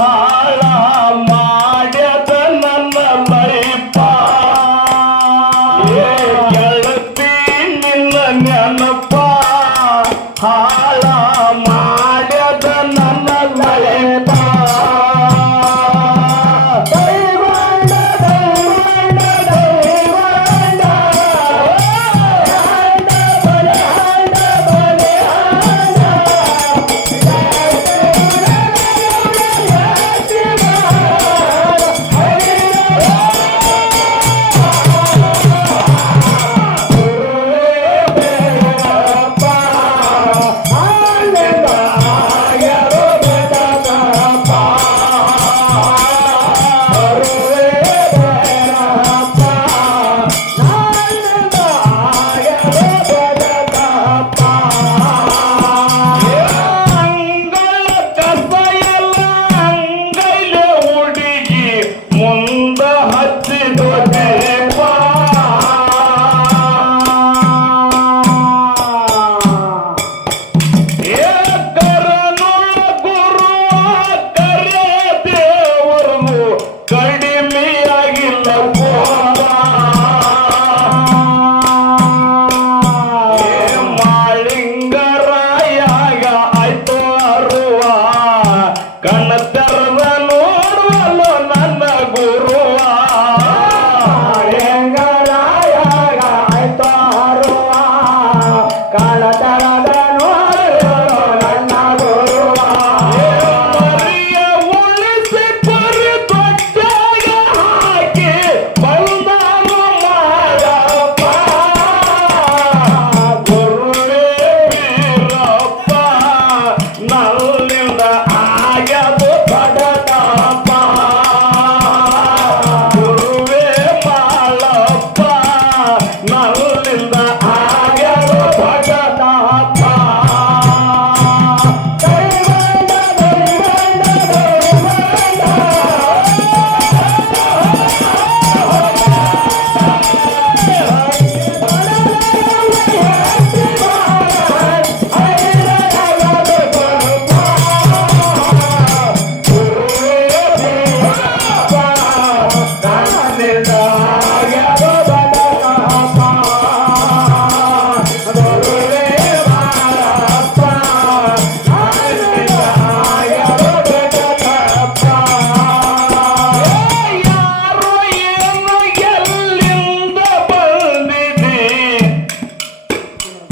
பாலாமா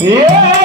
Yeah!